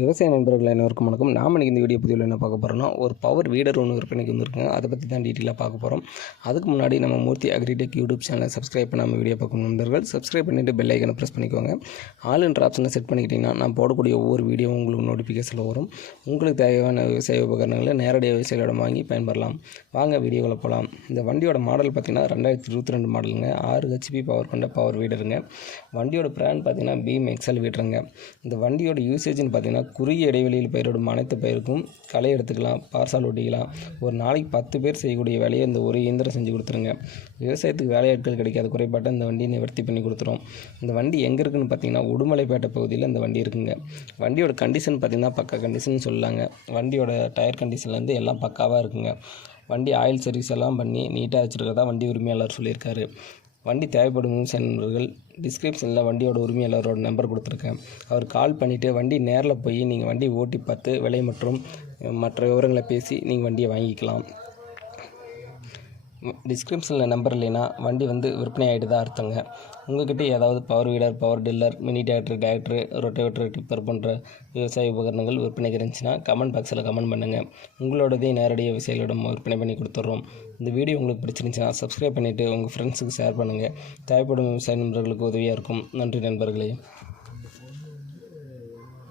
விவசாய நண்பர்கள் அனைவருக்கும் வணக்கம். நாம் இன்றைக்கி இந்த வீடியோ பதிவில் என்ன பார்க்க போகிறோம்னா ஒரு பவர் வீடர் ஒன்று விற்பனைக்கு வந்திருக்குங்க அதை பற்றி தான் டீட்டெயிலாக பார்க்க போகிறோம் அதுக்கு முன்னாடி நம்ம மூர்த்தி அக்ரிடெக் யூடியூப் சேனலை சப்ஸ்கிரைப் பண்ணாமல் வீடியோ பார்க்கும் நண்பர்கள். சப்ஸ்கிரைப் பண்ணிவிட்டு பெல் ஐக்கனை ப்ரெஸ் பண்ணிக்கோங்க. ஆல் என்ற ஆப்ஷனை செட் பண்ணிக்கிட்டிங்கன்னா நான் போடக்கூடிய ஒவ்வொரு வீடியோவும் உங்களுக்கு நோட்டிஃபிகேஷனில் வரும். உங்களுக்கு தேவையான விவசாய உபகரணங்களை நேரடியாக விவசாயிகளிடம் வாங்கி பயன்பெறலாம். வாங்க வீடியோவில் போகலாம் இந்த வண்டியோட மாடல் பார்த்தீங்கன்னா ரெண்டாயிரத்தி இருபத்தி ரெண்டு மாடலுங்க ஆறு ஹெச்பி பவர் கொண்ட பவர் வீடருங்க. வண்டியோட பிராண்ட் பார்த்தீங்கன்னா பீம் எக்ஸல் வீடருங்க. இந்த வண்டியோட யூசேஜ்னு பார்த்தீங்கன்னா குறுகிய இடைவெளியில் பயிரிடும் அனைத்து பயிருக்கும் களை எடுத்துக்கலாம் பார்சல் ஒட்டிக்கலாம். ஒரு நாளைக்கு பத்து பேர் செய்யக்கூடிய வேலையை இந்த ஒரு இயந்திரம் செஞ்சு கொடுத்துருங்க. விவசாயத்துக்கு வேலையாட்கள் கிடைக்காத குறைபாட்டை இந்த வண்டியை நிவர்த்தி பண்ணி கொடுத்துரும். இந்த வண்டி எங்கே இருக்குன்னு பார்த்தீங்கன்னா உடுமலைப்பேட்டை பகுதியில் இந்த வண்டி இருக்குங்க. வண்டியோட கண்டிஷன் பார்த்தீங்கன்னா பக்கா கண்டிஷன் சொல்லாங்க. வண்டியோட டயர் கண்டிஷன்லேருந்து எல்லாம் பக்காவாக இருக்குங்க. வண்டி ஆயில் சர்வீஸ் எல்லாம் பண்ணி நீட்டாக வச்சுருக்கதா வண்டி உரிமையாளர் சொல்லியிருக்காரு. வண்டி தேவைப்படும் விவசாய நண்பர்கள் டிஸ்கிரிப்ஷனில் வண்டியோட உரிமையாளரோட நம்பர் கொடுத்துருக்கேன். அவர் கால் பண்ணிவிட்டு வண்டி நேரில் போய் நீங்கள் வண்டி ஓட்டி பார்த்து விலை மற்றும் மற்ற விவரங்களை பேசி நீங்கள் வண்டியை வாங்கிக்கலாம். டிஸ்கிரிப்ஷனில் நம்பர் இல்லைன்னா வண்டி வந்து விற்பனை ஆகிட்டு தான் அர்த்தங்க. உங்கள்கிட்ட ஏதாவது power weeder power tiller mini tractor tractor rotator tipper போன்ற விவசாய உபகரணங்கள் விற்பனைக்கு இருந்துச்சுன்னா கமெண்ட் பாக்ஸில் கமெண்ட் பண்ணுங்கள் உங்களோடதே நேரடியாக விவசாயிகளிடம் விற்பனை பண்ணி கொடுத்துட்றோம் இந்த வீடியோ உங்களுக்கு பிடிச்சிருந்துச்சுன்னா சப்ஸ்கிரைப் பண்ணிவிட்டு உங்கள் ஃப்ரெண்ட்ஸுக்கு ஷேர் பண்ணுங்கள் தேவைப்படும் விவசாய நண்பர்களுக்கு உதவியாக இருக்கும். நன்றி நண்பர்களே.